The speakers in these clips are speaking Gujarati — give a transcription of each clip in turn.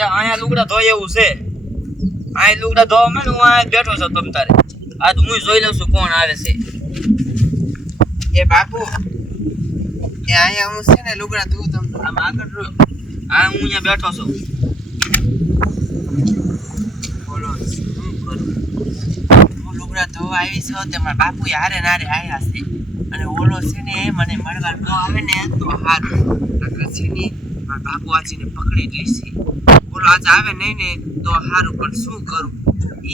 બધા અહીંયા લુગડા ધોય એવું છે. અહીંયા લુગડા ધોવા માં હું અહીંયા બેઠો છું તમ તારે. આજ હું જોઈ લઉં છું કોણ આવે છે. એ બાપુ એ અહીંયા હું છે ને લુગડા ધોઉં તમ આમ આગળ રહ્યો. આ હું અહીંયા બેઠો છું. બોલો શું કરું? હું લુગડા ધોવા આવી છું તે મારા બાપુ હારે નારે આવ્યા છે અને ઓલો છે ને મને મળવા ન આવે ને તો હારું નકર છે ને મારા બાપુ આજીને પકડી જ લેશે. ઓલો આજ આવે નહીં ને તો હારું પણ શું કરું?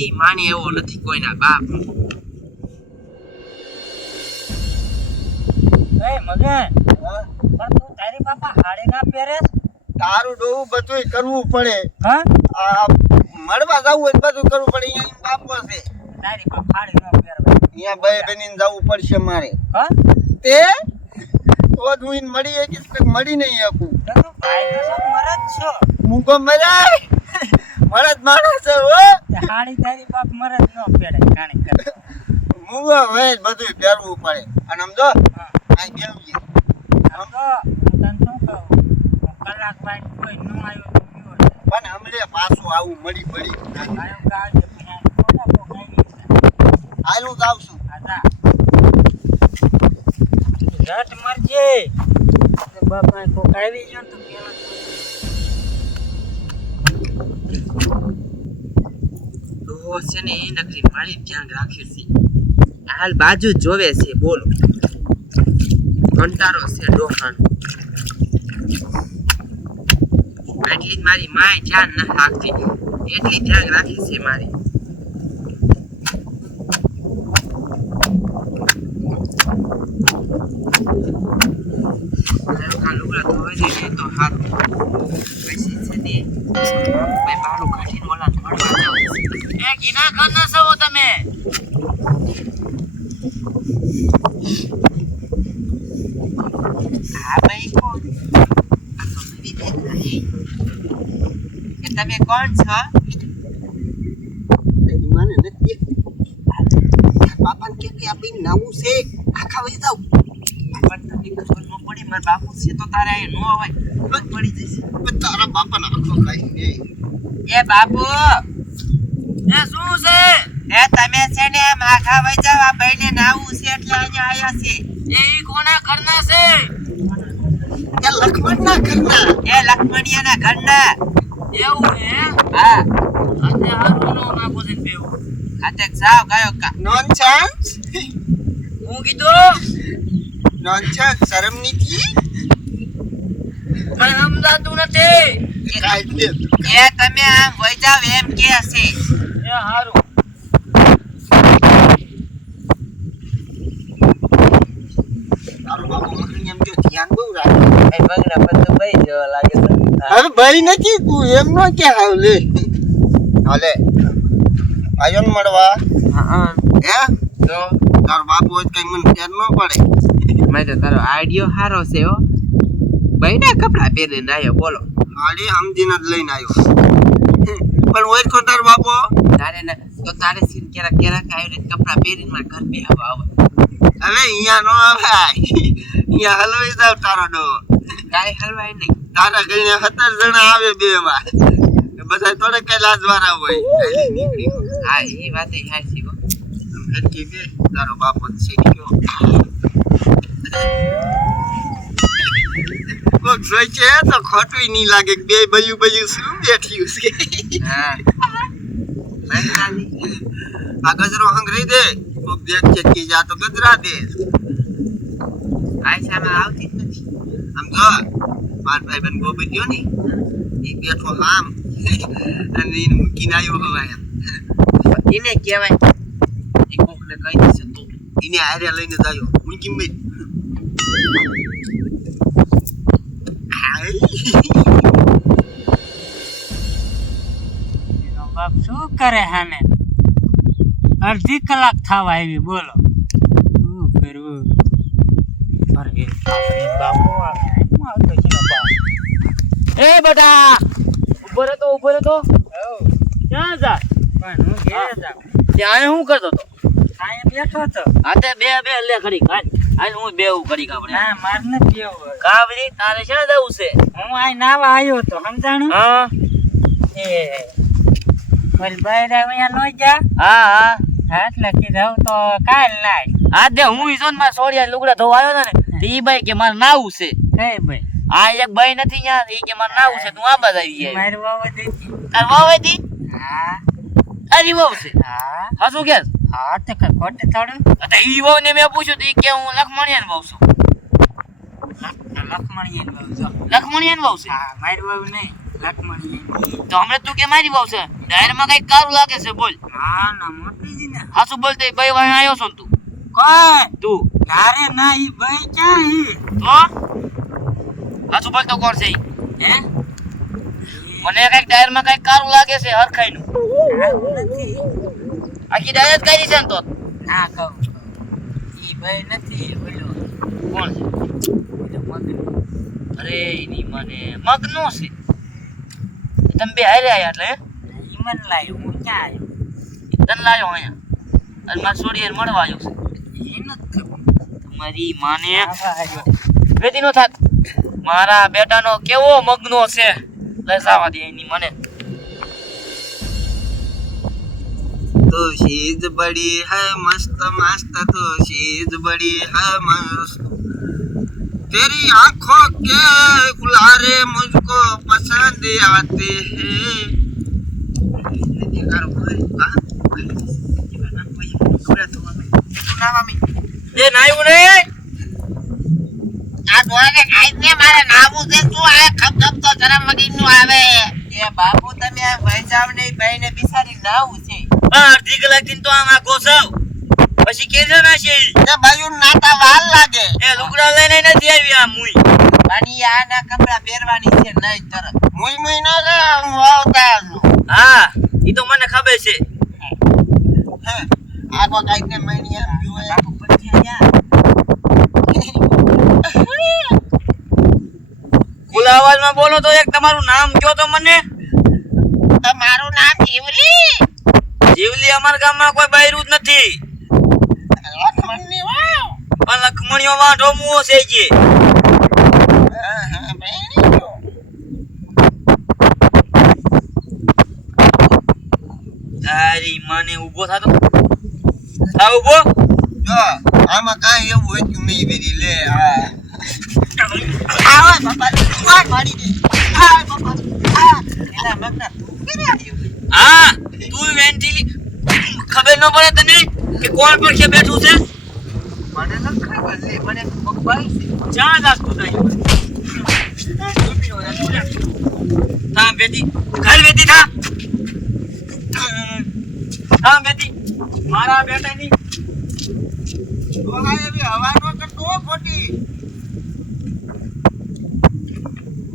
ઈ માની એવો નથી કોઈના બાપ. એ મગન પણ તું તારી બાપા હાડે ના પહેરે? તારું ડોવું બધું કરવું પડે. હા આ મળવા જવું હોય બધું કરવું પડે. અહીંયા બાપો છે, તારી બાપા હાડે ના પહેરવા. અહીંયા બે બનીને જવું પડશે મારે. હા તે તો જ હું ઈને મળી શકીશ કે મળી નહીં શકું. તું ભાઈ તો સબ મરદ છો. મૂંગો મરાય મરદ માણસ છે હો. હાડી તારી બાપ મરદ ન પહેરે કાણી કરે. મૂંગો વેજ બધું પહેરવું પડે. અને સમજો અહીં બેવીએ આમ તો હું તને શું કહું, કલાક બાદ કોઈ ન આવ્યો તો કેવો છે? પણ હમણે પાછું આવું મળી પડી આવ્યો ગાડી પણ કોના પોકાઈ હાલું જાવ છું. આજા જટ મરજે તો બાપા પોકાઈ ગયો તો પેલા ડોહો છે ને એ નકરી મારી ધ્યાન રાખ્યું છે. હાલ બાજુ જોવે છે. બોલો કંટારો છે ડોહાનો. એટલી જ મારી માય ધ્યાન ન રાખતી, એટલી ધ્યાન રાખી છે મારી. લુગડા ધોવાઈ જાય તો હારું. પછી છે ને ભાઈ બારું કાઢીને ઓલા મળવા જાવ. એ કિના કરના છો તમે? હા ભાઈ કોણ? આ તો નવી દેખાય. કે તમે કોણ છો? એની માને નથી બાપાને કે આ બી નાવું છે આખા વહી જાવ. પણ તને ખબર ન પડી મારા બાપુ છે તો તારે અહીં ન અવાય ખબર પડી જશે. પણ તારા બાપાને આખો ખાઈ ને એ બાપુ એ શું છે? એ તમે છે ને આમ આખા વહી જાવ. આ ભાઈને નાવું છે એટલે અહીંયા આયા છે. એ ઈ કોના કરના છે? એ લખમણના ઘરના. એ લખમણિયાના ઘરના. એવું હે? હા આજે હારું નો નાખો છે બેવ. ખાતે જાવ ગયો કા. નોનસેન્સ હું કીધું નોનસેન્સ શરમ નથી. પણ સમજાતું નથી. કાઈ દે એ તમે આમ વહી જાવ એમ કે છે. એ હારું. તારો બાપો મને એમ કે ધ્યાન બહુ રાખે. એ બગડા બધું ભાઈ જેવા લાગે છે. હવે ભાઈ નથી તું એમ નો કે હાવ લે હાલે આયો ને મળવા. હા હે તો તારો બાપુ જ કઈ મને ફેર ન પડે. મેં તો તારો આઈડિયો સારો છે હો. ભાઈના કપડા પહેરીને આવ્યો. બોલો હાડી સમજીને જ લઈને આવ્યો. પણ ઓય કો તારો બાપો તારે ને તો તારે સીન કેરા કેરા આવી રીતે કપડા પહેરીને મારા ઘર બે આવે. હવે અહીંયા નો આવાય. અહીંયા હલવાઈ જાવ તારો ડો. કાંઈ હલવાય નહીં. તારા ઘરે 17 જણા આવે બે વાર. બધા થોડે કઈ લાજવાળા હોય. હા એ વાત એ સાચી હો. હરકી બે તારો બાપો છે કયો કોક જોઈ છે તો ખોટું નહીં લાગે કે બે બયું બયું શું બેઠ્યું છે. હા આ ગજરો હંગરી દે કોક દેખ છે કે જા તો ગજરા દે. આયશામાં આવતી જ નથી. આમ જો માર ભાઈ બન ગોબી ગયો ને એ બેઠો આમ અને એને મૂકીને આવ્યો હવે એને કહેવાય એ કોકને કહી દેશે તો એને હારે લઈને જાયો મૂકી મે. એનો બાપ શું કરે હાને? અડધી કલાક થવા આવી. બોલો શું કરવું? અરે બાપુ આવતો છે બાપ. એ બેટા ઉભો રહે તો ક્યાં જા? પણ હું ઘેર જાઉં. ત્યાં શું કરતો તો? અહીંયા બેઠો હતો. હા તે બે લે ખડી કાઢ. આજ હું બેવું કરી કાપડે. ના માર ન બેવું. કાવડી તારે ક્યાં જવું છે? હું આ નાવા આવ્યો તો સમજાણું. હા એ બોલ બહાર અહીંયા નો જા હા હા હા એટલે કીધું તો કાલ લાય હા દે હું ઈજો ને મારા સોડિયા લુગડા ધોવા આવ્યો ને તો ઈ ભાઈ કે મારે નાવું છે કઈ ભાઈ આ એક ભાઈ નથી ન્યા ઈ કે મારે નાવું છે તું આ બાદ આવી જાય મારી વાવા દેતી તાર વાવ હતી હા તારી વાવ છે હા હા શું કે હા તો કઈ ખોટે થોડું તો ઈ વાવ ને મેં પૂછ્યું તો ઈ કે હું લખમણિયાને વાવ છું લખમણી વાવ જો લખમણિયાને વાવ છે હા મારી વાવ નહીં લખમણી તો હમણાં તું કે મારી વાવ છે ડાયરમાં કઈ કારું લાગે છે બોલ ના ના મોટી જ ને હા શું બોલતે ભાઈ વાહ આવ્યો છો ને તું કોઈ તું તારે ના ઈ ભાઈ ક્યાં હી તો હા શું બોલતો કોણ છે ઈ? હે મને કઈક ડાયરમાં કઈક કારું લાગે છે હરખાઈનું આવું નથી આખી ડાયર જ કરી છે ને તો ના કહું ઈ ભાઈ નથી બોલો કોણ છે બોલો મગન અરે એની મને મગનો છે તમે બે હારે આયા એટલે ઈ મન લાયો હું ક્યાં આવ્યો તને લાયો અહીંયા અને મારા છોડીએ મળવા આવ્યો છે એ નથી ખબર તમારી માને આવા આવ્યો વેદી નો થાક મારા બેટાનો કેવો મગનો છે લઈ જવા દે એની મને तो शीज बड़ी है मस्त मस्त तो शीज बड़ी है मस्त तेरी आंखों के गुलारे मुझको पसंद आते हैं એ નાયું રે આ દોરાને ખાઈને મારે નાવું છે તું આ ખપ તો શરમ વગરનું આવે એ બાપુ તમે આ ભાઈજાવ ને ભાઈને બિસારી નાવું છે અડધી કલાકથી તો આમ આખો સૌ પછી કે છે ના છે તે ભાઈઓ નાતા વાર લાગે એ લુગડા લઈને નથી આવી આ મુઈ પાણી આ ના કપડા પહેરવાની છે નહીં તરત મુઈ મુઈ ન કે હું આવતા છું હા ઈ તો મને ખબર છે આખો કાઈને મણી આમ જોય બાપુ પછી આયા ખુલ્લા અવાજમાં બોલો તો એક તમારું નામ કયો તો મને મારું નામ જીવલી જીવલી અમારા ગામમાં કોઈ બૈરું જ નથી લખમણની વાવ પણ લખમણીઓ વાંઢો મુઓ છે જે તારી માને ઊભો થાતો થા ઊભો જો આમાં કાંઈ એવું હોય નહીં બેરી લે આ આવો બાપા તું મારી દે આ બાપા આ એના મગના તું કેને આવ્યો હા તું વેન્ટિલી ખબર ન પડે તને કે કોણ પર કે બેઠું છે મને ન ખબર લે મને પગ ભાઈ છે ચા દાસ તું નહીં તા બેટી ઘર બેટી થા હા બેટી મારા બેટાની તો આ એવી હવા નો કરતો ખોટી